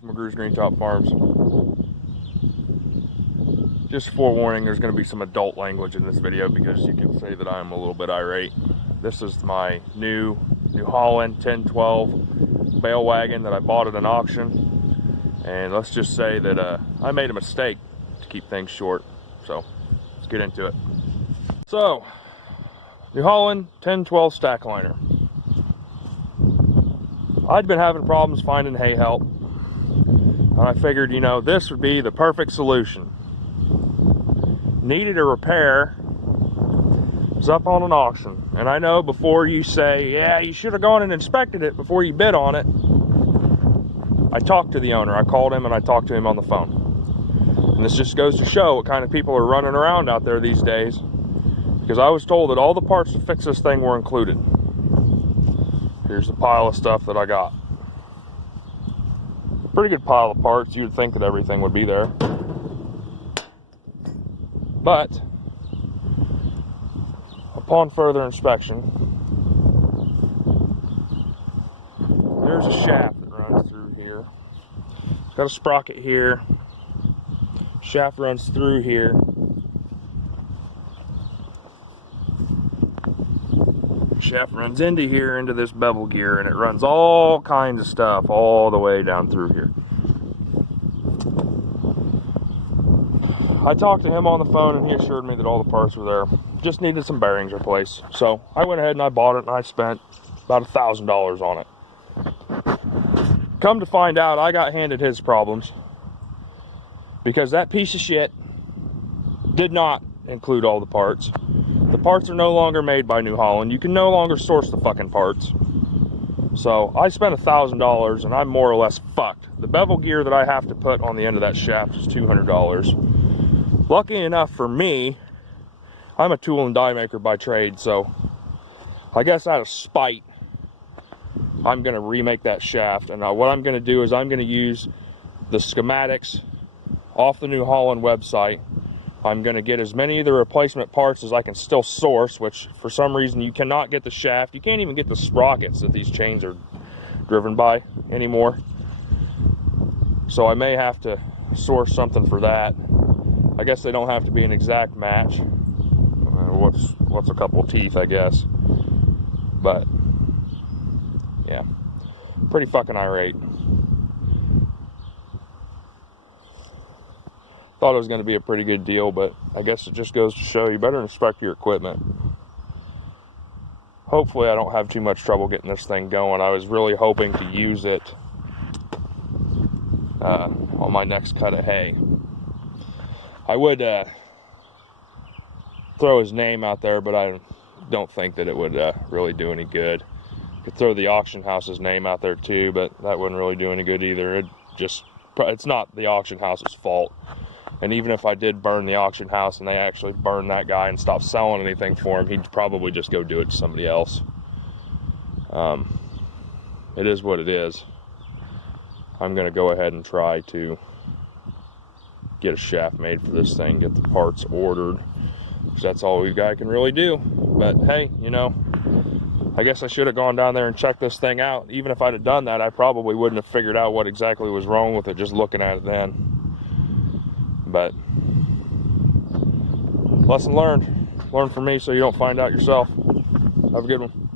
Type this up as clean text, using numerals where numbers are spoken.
with McGrew's Green Top Farms. Just forewarning, there's going to be some adult language in this video because you can say that I'm a little bit irate. This is my New Holland 1012 Bale wagon that I bought at an auction. And let's just say that I made a mistake to keep things short. So let's get into it. So, New Holland 1012 stack liner. I'd been having problems finding hay help. And I figured, you know, this would be the perfect solution. Needed a repair. Was up on an auction. And I know before you say, yeah, you should have gone and inspected it before you bid on it. I talked to the owner. I called him and I talked to him on the phone. And this just goes to show what kind of people are running around out there these days. Because I was told that all the parts to fix this thing were included. Here's the pile of stuff that I got. Pretty good pile of parts. You'd think that everything would be there. But upon further inspection, there's a shaft that runs through here. It's got a sprocket here. Shaft runs through here. Shaft runs into here, into this bevel gear, and it runs all kinds of stuff all the way down through here. I talked to him on the phone and he assured me that all the parts were there. Just needed some bearings replaced. So I went ahead and I bought it and I spent about $1,000 on it. Come to find out, I got handed his problems because that piece of shit did not include all the parts. The parts are no longer made by New Holland. You can no longer source the fucking parts. So I spent $1,000 and I'm more or less fucked. The bevel gear that I have to put on the end of that shaft is $200. Lucky enough for me, I'm a tool and die maker by trade, so I guess out of spite, I'm gonna remake that shaft. And what I'm gonna do is I'm gonna use the schematics off the New Holland website. I'm going to get as many of the replacement parts as I can still source, which for some reason you cannot get the shaft. You can't even get the sprockets that these chains are driven by anymore. So I may have to source something for that. I guess they don't have to be an exact match. What's a couple of teeth, I guess. But yeah, pretty fucking irate. Thought it was going to be a pretty good deal, but I guess it just goes to show you better inspect your equipment. Hopefully I don't have too much trouble getting this thing going. I was really hoping to use it on my next cut of hay. I would throw his name out there, but I don't think that it would really do any good. Could throw the auction house's name out there too, but that wouldn't really do any good either. It's not the auction house's fault. And even if I did burn the auction house and they actually burned that guy and stopped selling anything for him, he'd probably just go do it to somebody else. It is what it is. I'm going to go ahead and try to get a shaft made for this thing, get the parts ordered, because that's all we guy can really do. But hey, you know, I guess I should have gone down there and checked this thing out. Even if I'd have done that, I probably wouldn't have figured out what exactly was wrong with it just looking at it then. But lesson learned. Learn from me so you don't find out yourself. Have a good one.